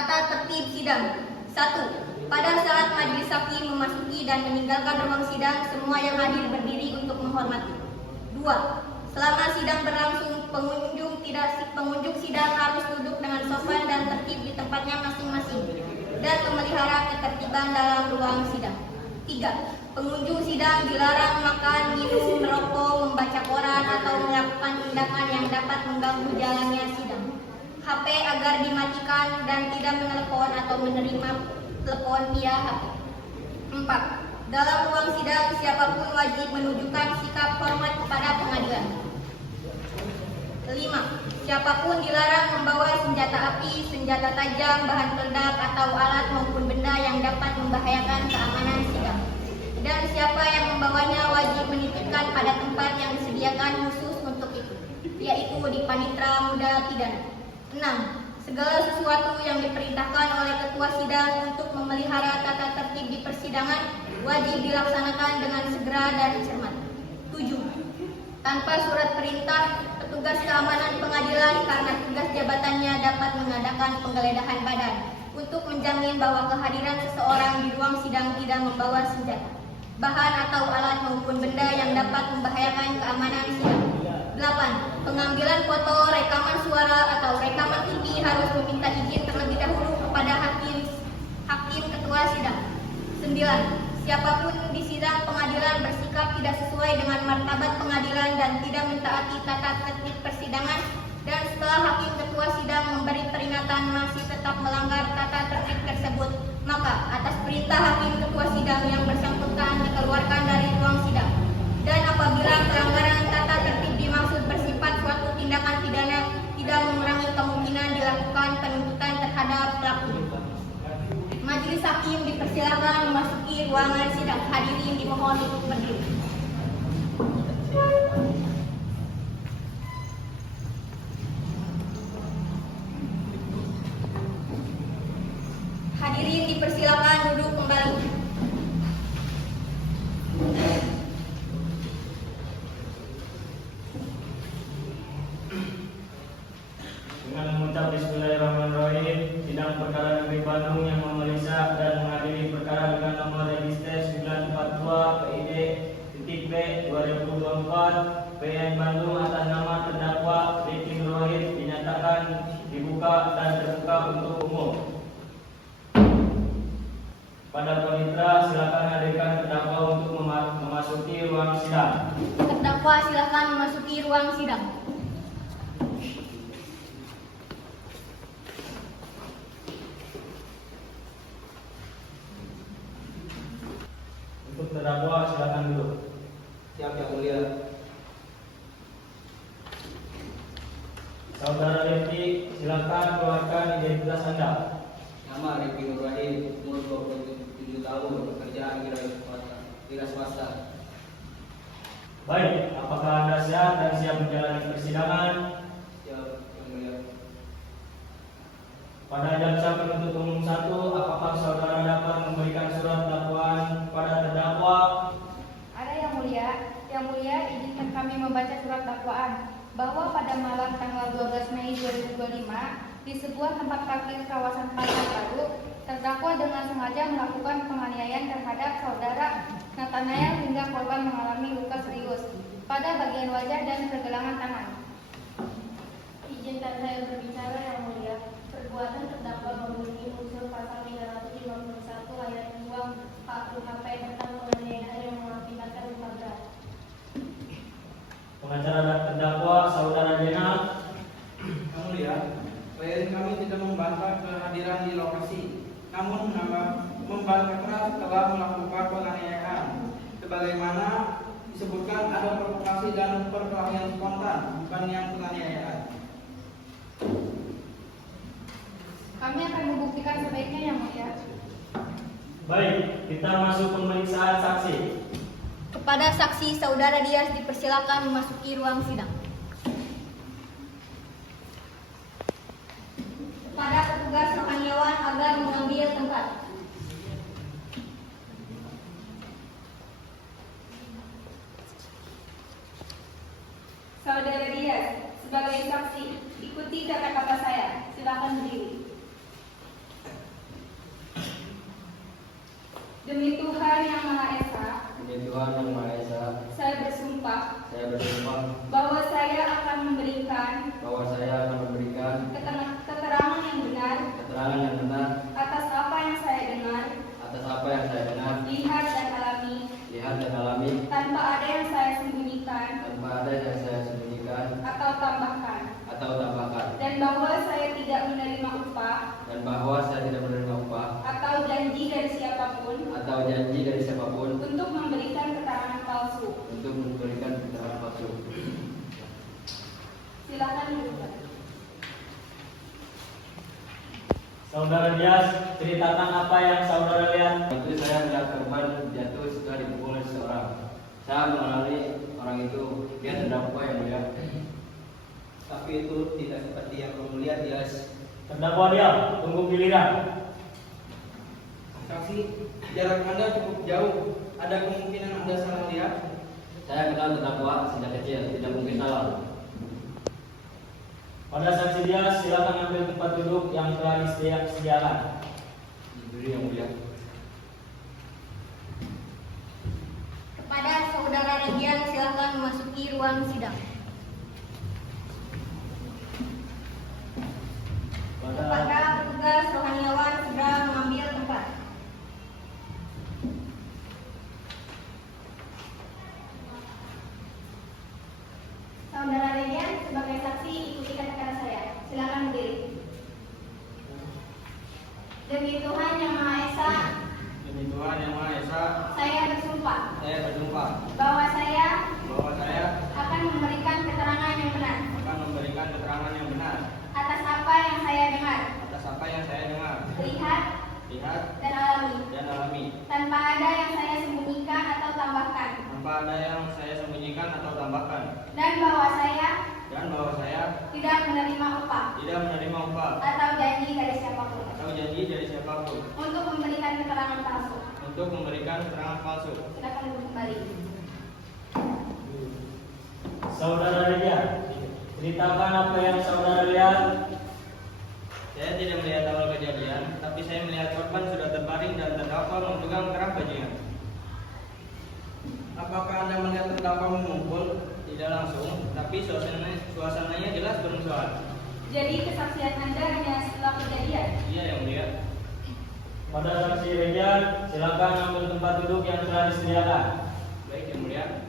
Tata tertib sidang. 1. Pada saat majelis hakim memasuki dan meninggalkan ruang sidang, semua yang hadir berdiri untuk menghormati. 2. Selama sidang berlangsung, pengunjung sidang harus duduk dengan sopan dan tertib di tempatnya masing-masing dan memelihara ketertiban dalam ruang sidang. 3. Pengunjung sidang dilarang makan, minum, merokok, membaca koran, atau melakukan tindakan yang dapat mengganggu jalannya sidang. HP agar dimatikan dan tidak menelepon atau menerima telepon via HP. 4. Dalam ruang sidang, siapapun wajib menunjukkan sikap hormat kepada pengadilan. 5. Siapapun dilarang membawa senjata api, senjata tajam, bahan peledak, atau alat maupun benda yang dapat membahayakan keamanan sidang. Dan siapa yang membawanya wajib menitipkan pada tempat yang disediakan khusus untuk itu, yaitu di panitera muda pidana. 6. Segala sesuatu yang diperintahkan oleh ketua sidang untuk memelihara tata tertib di persidangan wajib dilaksanakan dengan segera dan cermat. 7. Tanpa surat perintah, petugas keamanan pengadilan karena tugas jabatannya dapat mengadakan penggeledahan badan untuk menjamin bahwa kehadiran seseorang di ruang sidang tidak membawa senjata, bahan atau alat maupun benda yang dapat membahayakan keamanan sidang. 8. Pengambilan foto, rekaman suara, atau rekaman TV harus meminta izin terlebih dahulu kepada hakim ketua sidang. 9. Siapapun di sidang pengadilan bersikap tidak sesuai dengan martabat pengadilan dan tidak mentaati tata tertib persidangan, dan setelah hakim ketua sidang memberi peringatan masih tetap melanggar tata tertib tersebut, maka atas perintah hakim ketua sidang yang bersangkutan dikeluarkan dari ruang sidang. Dan apabila pelanggaran tata tertib dimaksud bersifat suatu tindakan pidana, tidak mengurangi kemungkinan dilakukan penuntutan terhadap pelaku. Majelis hakim dipersilakan memasuki ruangan sidang. Hadirin dimohon untuk berdiri. Hadirin dipersilakan duduk kembali. Dengan mengucap Bismillahirrahmanirrahim, sidang perkara negeri Bandung yang memeriksa dan mengadili perkara dengan nomor register 942 PID titik B 2024 PN Bandung atas nama terdakwa Ricky Rohit dinyatakan dibuka dan terbuka untuk umum. Pada panitera, silakan hadirkan terdakwa untuk memasuki ruang sidang. Terdakwa silakan memasuki ruang sidang. Untuk terdakwa silakan duduk. Siap yang mulia. Saudara Ricky, silakan keluarkan identitas Anda. Nama Ricky Nurrahim, umur 27 tahun, pekerjaan wira swasta. Baik, apakah Anda siap dan siap menjalani persidangan? Siap yang mulia. Pada jaksa penuntut umum 1, apakah saudara dapat memberikan surat dakwaan pada terdakwa? Ada yang mulia. Yang mulia, izinkan kami membaca surat dakwaan bahwa pada malam tanggal 12 Mei 2025 di sebuah tempat parkir kawasan Pasar Baru, terdakwa dengan sengaja melakukan penganiayaan terhadap saudara Nathanael hingga korban mengalami luka serius pada bagian wajah dan pergelangan tangan. Izinkan saya berbicara yang mulia. Perbuatan terdakwa memenuhi unsur pasal 351 ayat 2 KUHP tentang penganiayaan yang mengakibatkan luka berat. Pengacara dan terdakwa saudara Jenal. Yang mulia, klien kami tidak membantah kehadiran di lokasi, namun membantah keras telah melakukan penganiayaan. Sebagaimana disebutkan ada provokasi dan perkelahian spontan, bukan yang penganiayaan. Kami akan membuktikan sebaiknya yang mulia. Baik, kita masuk pemeriksaan saksi. Kepada saksi saudara Dias dipersilakan memasuki ruang sidang. Kepada petugas rohaniawan agar mengambil tempat. Saudara Dias, sebagai saksi, ikuti kata-kata saya. Silakan berdiri. Demi Tuhan Yang Maha Esa, Demi Tuhan Yang Maha Esa, saya bersumpah saya bersumpah bahwa saya akan memberikan bahwa saya akan memberikan keterangan yang benar keterangan yang benar atas apa yang saya dengar, atas apa yang saya dengar, lihat dan alami, tanpa ada yang saya sembunyikan atau tambahkan, dan bahwa saya tidak menerima upah atau janji dari siapapun untuk memberikan keterangan palsu. Silakan duduk. Saudara Dias, ceritakan apa yang saudara lihat. Waktu saya melihat korban jatuh setelah dipukul oleh seseorang. Saya mengenali orang itu, dia terdakwa yang mulia. Tapi itu tidak seperti yang kamu lihat, Dias. Terdakwa dia, tunggu giliran. Saksi, jarak Anda cukup jauh. Ada kemungkinan Anda salah lihat? Saya kenal terdakwa sejak kecil, tidak mungkin salah. Pada saksi Dias, silakan ambil tempat duduk yang telah disediakan. Berdiri yang mulia. Kepada saudara Regian, silakan memasuki ruang sidang. Kepada petugas rohaniawan segera mengambil tempat. Saudara Regian, sebagai saksi ikuti kata-kata saya. Silakan berdiri. Demi Tuhan Yang Maha Esa, Demi Tuhan Yang Maha Esa, saya bersumpah saya bersumpah bahwa saya bahwa saya akan memberikan keterangan yang benar akan memberikan keterangan yang benar atas apa yang saya dengar, atas apa yang saya dengar, lihat, lihat, dan alami, tanpa ada yang saya sembunyikan atau tambahkan, dan bahwa saya tidak menerima upah atau janji dari siapapun untuk memberikan keterangan palsu. Silakan duduk kembali. Saudara Regian, ceritakan apa yang saudara lihat. Saya tidak melihat awal kejadian, tapi saya melihat korban sudah terbaring dan terdakwa memegang kerah bajingan. Apakah Anda melihat terdakwa memukul? Tidak langsung, tapi suasananya jelas bermusuhan. Jadi kesaksian Anda hanya setelah kejadian. Iya, yang mulia. Pada saksi Regian, silakan ambil tempat duduk yang telah disediakan. Baik, yang mulia.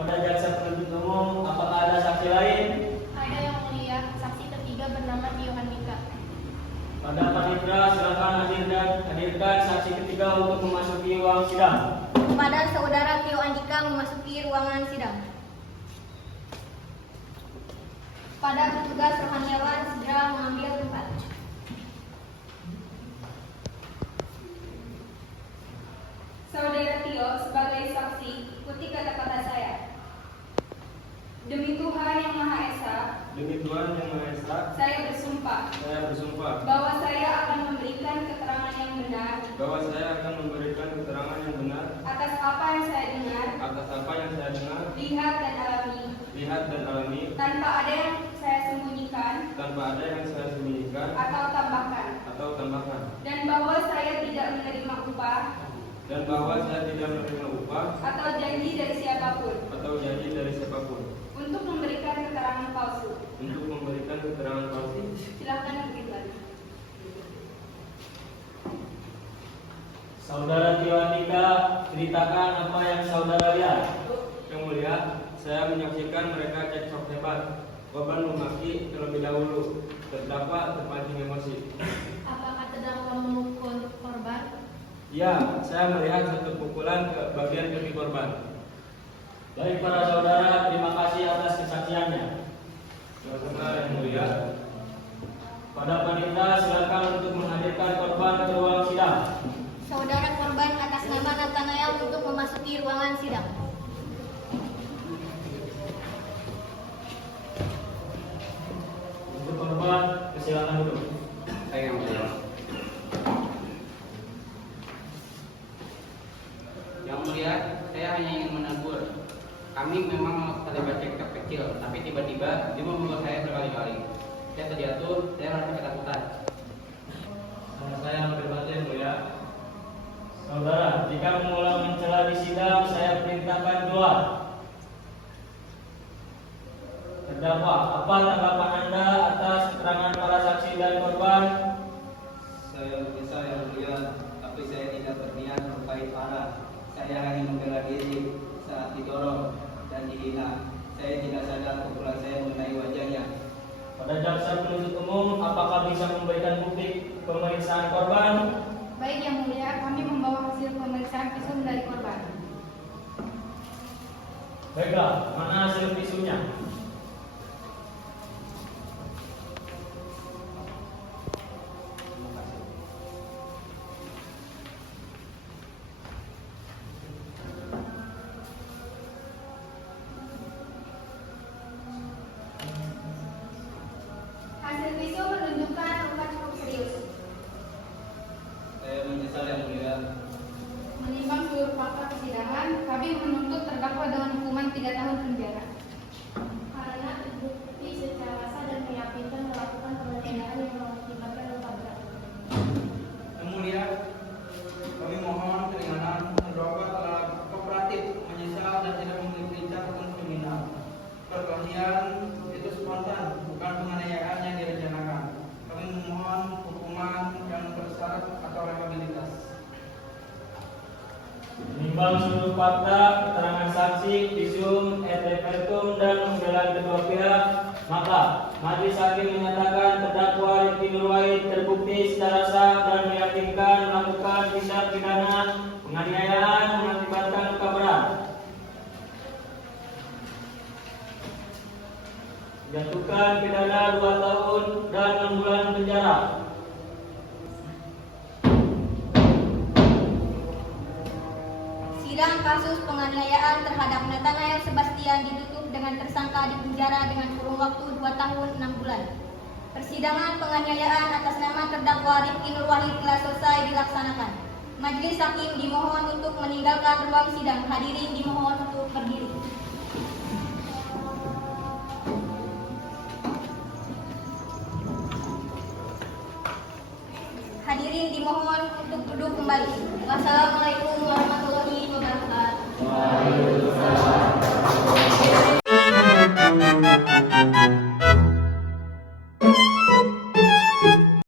Pada jaksa penuntut umum, apakah ada saksi lain? Ada yang mulia, saksi ketiga bernama Tio Andika. Pada panitera, silakan hadirkan saksi ketiga untuk memasuki ruang sidang. Kepada saudara Tio Andika memasuki ruangan sidang. Pada petugas rohaniawan segera mengambil tempat. Saudara Tio, sebagai saksi, ikuti kata-kata saya. Demi Tuhan Yang Maha Esa, Demi Tuhan Yang Maha Esa, saya bersumpah saya bersumpah bahwa saya akan memberikan keterangan yang benar bahwa saya akan memberikan keterangan yang benar atas apa yang saya dengar, atas apa yang saya dengar, lihat dan alami, tanpa ada yang saya sembunyikan atau tambahkan, dan bahwa saya tidak menerima upah atau janji dari siapapun untuk memberikan keterangan palsu. Silakan kembali. Saudara Tio Andika, ceritakan apa yang saudara lihat. Yang mulia, saya menyaksikan mereka cekcok hebat. Korban memaki terlebih dahulu, terdakwa terpancing emosi. Apakah terdakwa memukul korban? Ya, saya melihat satu pukulan ke bagian kaki korban. Baik para saudara, terima kasih atas kesaksiannya. Sama-sama yang mulia. Pada panitia, silakan untuk menghadirkan korban ke ruang sidang. Saudara korban atas nama Nathanael untuk memasuki ruangan sidang. Untuk korban, silakan duduk. Baik, yang mulia. Yang mulia, saya hanya ingin menegur. Kami memang terlibat cekcok kecil, tapi tiba-tiba dia memukul saya berkali-kali. Saya terjatuh, saya merasa ketakutan. Saya berbatu yang mulia. Saudara, jika mengulang mencela di sidang, saya perintahkan keluar. Terdakwa, apa tanggapan Anda atas keterangan para saksi dan korban? Saya menyesal yang mulia, tapi saya tidak berniat melukai Farah. Saya hanya membela diri saat didorong dan dihina. Saya tidak sadar pukulan saya mengenai wajahnya. Pada jaksa penuntut umum, apakah bisa memberikan bukti pemeriksaan korban? Baik yang mulia, kami membawa hasil pemeriksaan visum dari korban. Baiklah, mana hasil visumnya? Hasil visum menunjukkan luka cukup serius. Saya menyesal yang mulia. Menimbang seluruh fakta persidangan, kami menuntut terdakwa dengan hukuman 3 tahun penjara. Karena terbukti secara sah dan meyakinkan melakukan penganiayaan yang mengakibatkan luka berat. Yang mulia, kami mohon keringanan. Terdakwa telah kooperatif, menyesal dan tidak memiliki catatan kriminal. Perkelahian itu spontan, bukan penganiayaan yang direncanakan. Kami memohon hukuman yang bersyarat atau rehabilitas. Menimbang seluruh fakta, keterangan saksi, visum, et repertum, dan pembelaan kedua pihak, maka majelis hakim menyatakan terdakwa Rifki Nur Wahid terbukti secara sah dan meyakinkan melakukan tindak pidana penganiayaan mengakibatkan luka berat. Jatuhkan pidana 2 tahun dan 6 bulan penjara. Sidang kasus penganiayaan terhadap Nathanael Sebastian ditutup dengan tersangka dipenjara dengan kurun waktu 2 tahun 6 bulan. Persidangan penganiayaan atas nama terdakwa Rifki Nur Wahid telah selesai dilaksanakan. Majelis hakim dimohon untuk meninggalkan ruang sidang. Hadirin dimohon untuk berdiri. Hadirin dimohon untuk duduk kembali. Wassalamualaikum